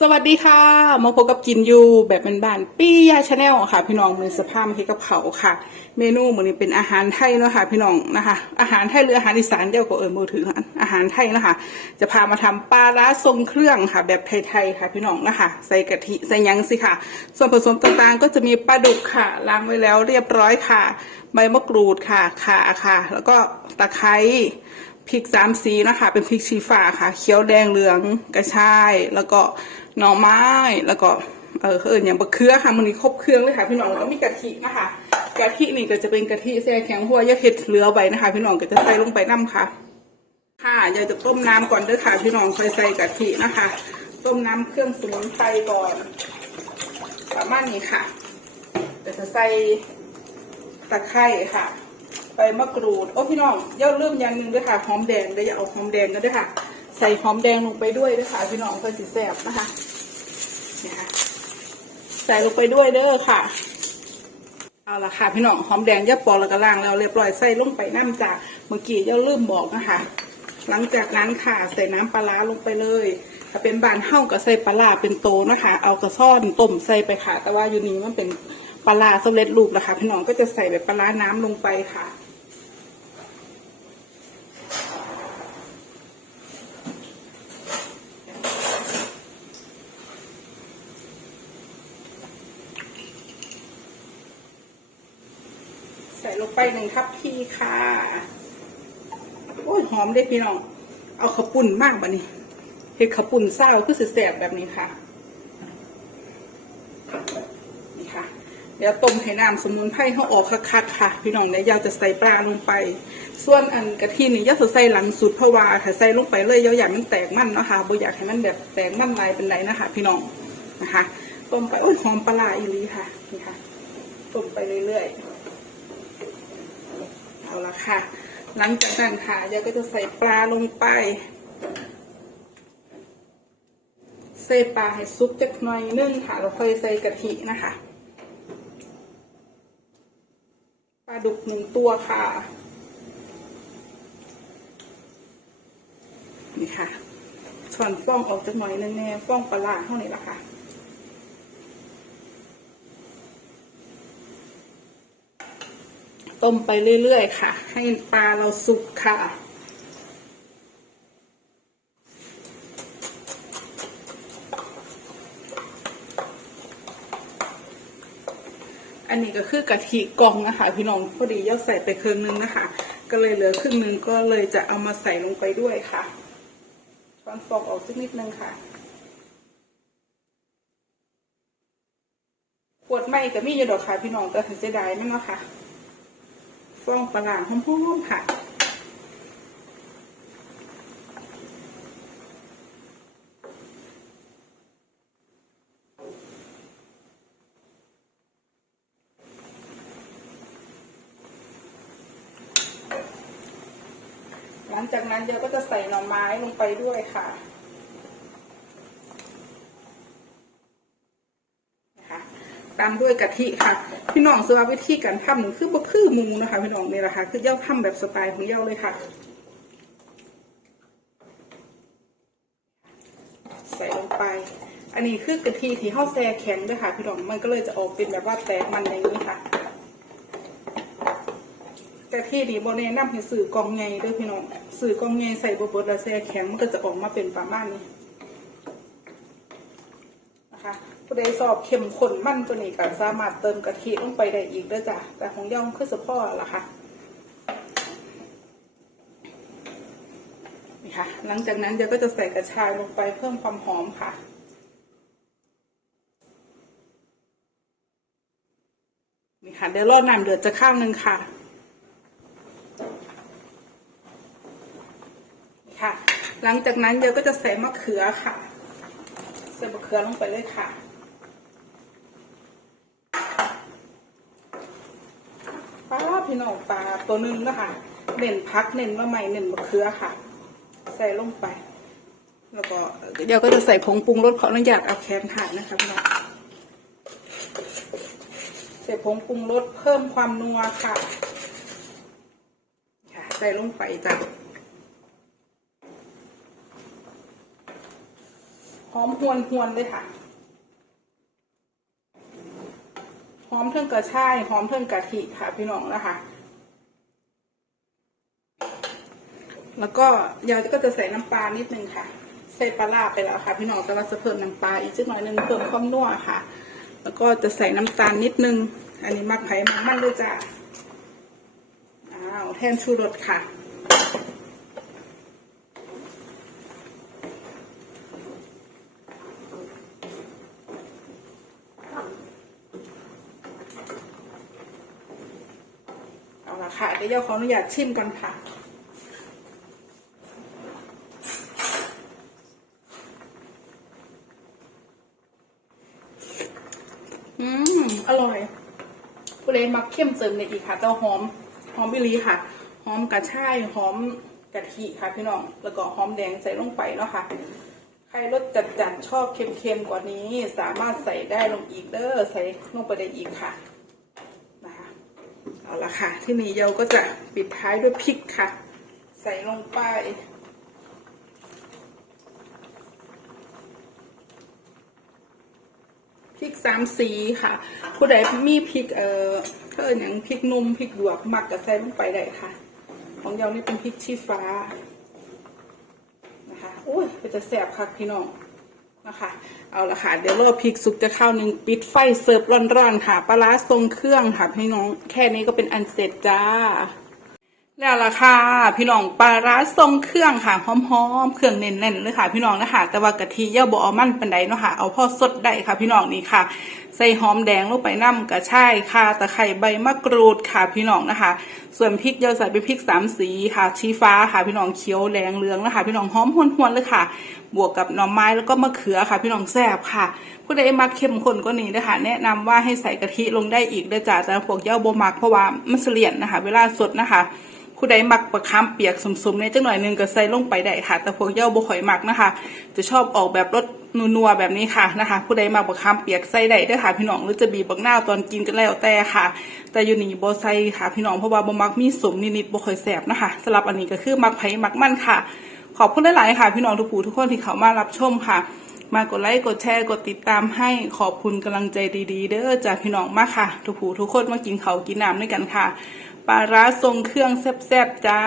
สวัสดีค่ะ มาพบกับกินยูแบบเป็นบ้านปี้ยาชาแนลค่ะ พี่น้องมือสภาพมาเฮ็ดกับเขาค่ะ เมนูมือนี้เป็นอาหารไทยเนาะค่ะ พี่น้องนะคะ อาหารไทยหรืออาหารอีสานเดียวกับเอิญมือถืออาหารไทยนะคะ จะพามาทำปลาร้าทรงเครื่องค่ะ แบบไทยๆค่ะ พี่น้องนะคะ ใส่กะทิใส่ยังสิค่ะ ส่วนผสมต่างๆก็จะมีปลาดุกค่ะล้างไว้แล้วเรียบร้อยค่ะ ใบมะกรูดค่ะข่าค่ะ แล้วก็ตะไคร้ พริกสามสีนะคะ เป็นพริกชี้ฟ้าค่ะ เขียวแดงเหลืองกระชาย แล้วก็หน่อไม้แล้วก็เออเอออย่างบะเขือค่ะมันนี้ครบเครื่องเลยค่ะพี่น้องแล้วก็มีกะทินะคะกะทินี่ก็จะเป็นกะทิแช่แข็งหัวยาเห็ดเหลือไว้นะคะ พี่น้องก็จะใส่ลงไปน้ำค่ะ ค่ะยาจะต้มน้ำก่อนเด้วยค่ะพี่น้องค่อยใส่กะทินะคะ ต้มน้ำเครื่องสมุนไพรก่อนประมาณนี้ค่ะเดี๋ยวจะใส่ตะไคร้ค่ะ ใบมะกรูด โอ้พี่น้องย่าลืมอย่างหนึ่งด้วยค่ะหอมแดงเดี๋ยวอย่าเอาหอมแดงกันด้วยค่ะ ใส่หอมแดงลงไปด้วยด้วยค่ะพี่น้องเพื่อสีแซ่บนะคะนี่ค่ะใส่ลงไปด้วยเด้อค่ะ เอาละค่ะพี่น้องหอมแดงย่าปอกแล้วก็ล้างแล้วเรียบร้อยใส่ลงไปน้ำจากเมื่อกี้ย่าลืมบอกนะคะหลังจากนั้นค่ะใส่น้ำปลาลงไปเลย ถ้าเป็นบานเฮ้าก็ใส่ปลาเป็นโตนะคะ เอากระซ่อนต้มใส่ไปค่ะ แต่ว่าอยู่นี้มันเป็นปลาร้าเร็จรูปนะคะพี่น้องก็จะใส่แบบปลาร้าน้ำลงไปค่ะ ลงไปหนึ่งทัพพีค่ะ โอ้ยหอมได้พี่น้อง เอาข้าวปุ่นมากบะนี่เห็ดข้าวปุ่นเศร้าคือสิแสบแบบนี้ค่ะนี่ค่ะ เดี๋ยวต้มให้น้ำสมุนไพรเขาออกคักๆค่ะ พี่น้องเดี๋ยวยาวจะใส่ปลาลงไป ส่วนอันกะทินี่ยาวจะใส่หลังสุดเพราะว่าถ้าใส่ลงไปเลยยาวอยากมันแตกมันเนาะค่ะบ่อยากให้มันแบบแตกมันลายเป็นไรนะคะ พี่น้องนะคะต้มไปโอ้ยหอมปลาอีลีค่ะนี่ค่ะต้มไปเรื่อยๆ ละค่ะ หลังจากนั้นค่ะยายก็จะใส่ปลาลงไปใส่ปลาให้ซุปจักหน่อยนึงค่ะเราค่อยใส่กะทินะคะปลาดุกหนึ่งตัวค่ะ นี่ค่ะช้อนฟ้องออกจากหน่อยนึงแน่ฟ้องปลาร้าเท่านี้ละค่ะ ต้มไปเรื่อยๆค่ะ ให้ปลาเราสุกค่ะ อันนี้ก็คือกะทิกองนะคะ พี่น้องพอดีย่อใส่ไปครึ่งนึงนะคะ ก็เลยเหลือครึ่งนึงก็เลยจะเอามาใส่ลงไปด้วยค่ะช้อนฟองออกสักนิดนึงค่ะขวดไม่ก็มีอยู่ดอกค่ะพี่น้องแต่เสียดายนั่นเนาะค่ะ ฟองปลาร้าหอมๆค่ะหลังจากนั้นเดี๋ยวก็จะใส่หน่อไม้ลงไปด้วยค่ะตามด้วยกะทิค่ะ พี่น้องสำหรับวิธีการทำหนึ่งคือบ่คือมูนะคะ พี่น้องนี่แหละค่ะคือเย่าทำแบบสไตล์ของเย่าเลยค่ะ ใส่ลงไป อันนี้คือกะทิที่ห่อแซ่แข็งด้วยค่ะ พี่น้องมันก็เลยจะออกเป็นแบบว่าแตกมันอย่างนี้ค่ะกะทิดีโบแนะนำให้สื่อกองไงด้วยพี่น้องสื่อกองไงใส่บะบดแล้วแซ่แข็งมันก็จะออกมาเป็นประมาณนี้นะคะ ผู้ใดสอบเข้มข้นมันตัวนี้ก็สามารถเติมกะทิลงไปได้อีกด้วยจ้ะแต่ของย่องคือสะพ่อละค่ะนี่ค่ะ หลังจากนั้นเดี๋ยวก็จะใส่กระชายลงไปเพิ่มความหอมค่ะนี่ค่ะเดี๋ยวรอน้ำเดือดจะข้าวหนึ่งค่ะค่ะ หลังจากนั้นเดี๋ยวก็จะใส่มะเขือค่ะ ใส่มะเขือลงไปเลยค่ะปลา พี่น้องปลาตัวหนึงนะคะเน้นพักเน้นมะใหม่เน้นมะเขือค่ะ ใส่ลงไป แล้วก็เดี๋ยวก็จะใส่ผงปรุงรสขออนุญาตเอาแคนถ่ายนะคะพี่น้องใส่ผงปรุงรสเพิ่มความนัวค่ะ ค่ะ ใส่ลงไปจ้ะหอมหวนหวนๆเลยค่ะ หอมเทิงกระชายหอมเทิงกะทิค่ะพี่น้องนะคะ แล้วก็ยายก็จะใส่น้ำปลานิดนึงค่ะ ใส่ปลาร้าไปแล้วค่ะ พี่น้องแต่ว่าจะเพิ่มน้ำปลาอีกสักหน่อยนึงเพิ่มความนัวค่ะ แล้วก็จะใส่น้ำตาลนิดนึง อันนี้มักไผ่มักมันด้วยจ้ะอ้าวแทนชูรสค่ะ ละค่ะเดี๋ยวเราขออนุญาตชิมกันค่ะอืมอร่อยผู้ใดมักเข้มเสริมในอีกค่ะเจ้าหอม หอมบิลีค่ะ หอมกระชาย หอมกะทิค่ะพี่น้อง แล้วก็หอมแดงใส่ลงไปเนาะค่ะ ใครรสจัดจัดๆชอบเค็มๆกว่านี้ สามารถใส่ได้ลงอีกเด้อ ใส่ลงไปได้อีกค่ะ ละค่ะ ที่นี่เยาก็จะปิดท้ายด้วยพริกค่ะ ใส่ลงไป พริกสามสีค่ะ ผู้ใดมีพริกเอ่อเพิ่นอย่างพริกนุ่มพริกหยวกหมักกับใส่ลงไปได้ค่ะ ของเยานี่เป็นพริกชี้ฟ้านะคะอุ้ยเป็นจะแสบค่ะพี่น้อง นะคะเอาละค่ะเดี๋ยวรอพริกสุกจะเข้าวหนึ่งปิดไฟเสิร์ฟร้อนๆค่ะปลาร้าทรงเครื่องค่ะพี่น้อง แค่นี้ก็เป็นอันเสร็จจ้า แล้วล่ะค่ะ พี่น้องปลาร้าทรงเครื่องค่ะหอมๆเครื่องเน้นๆเลยค่ะ พี่น้องนะคะแต่ว่ากะทิเย่าบ่เอมันปันใดเนาะค่ะเอาพ่อสดได้ค่ะ พี่น้องนี่ค่ะ ใส่หอมแดงลงไปน้ำกระชายค่ะตะไคร้ใบมะกรูดค่ะ พี่น้องนะคะ ส่วนพริกเย่าใส่เป็นพริกสามสีค่ะชี้ฟ้าค่ะ พี่น้องเขียวแดงเหลืองนะคะ พี่น้องหอมหวนๆเลยค่ะ บวกกับหน่อไม้แล้วก็มะเขือค่ะ พี่น้องแซ่บค่ะผู้ใดมักเข้มข้นก็นี้นะคะ แนะนำว่าให้ใส่กะทิลงได้อีกเด้อจ้าแต่พวกเย่าบมักเพราะว่ามันเสลี่ยนนะคะ เวลาสดนะคะ ผู้ใดมักปลาคามเปียกสมๆในจังหน่อยนึงก็ใส่ลงไปได้ค่ะ แต่พวกเย่าบ่ข่อยมักนะคะ จะชอบออกแบบรสนัวๆแบบนี้ค่ะนะคะ ผู้ใดมักปลาคามเปียกใส่ได้เด้อค่ะพี่น้องหรือจะบีบบักนาตอนกินก็แล้วแต่ค่ะ แต่อยู่นี่บ่ใส่ค่ะพี่น้องเพราะว่าบ่มักมีสมนิดๆบ่ค่อยแซ่บนะคะสำหรับอันนี้ก็คือมักไผมักมันค่ะ ขอบคุณหลายๆค่ะ พี่น้องทุกผู้ทุกคนที่เข้ามารับชมค่ะมากดไลค์กดแชร์กดติดตามให้ขอบคุณกำลังใจดีๆ เด้อจากพี่น้องมากค่ะ ทุกผู้ทุกคนมากินเขากินน้ำด้วยกันค่ะ ปลาร้าทรงเครื่องแซ่บๆจ้า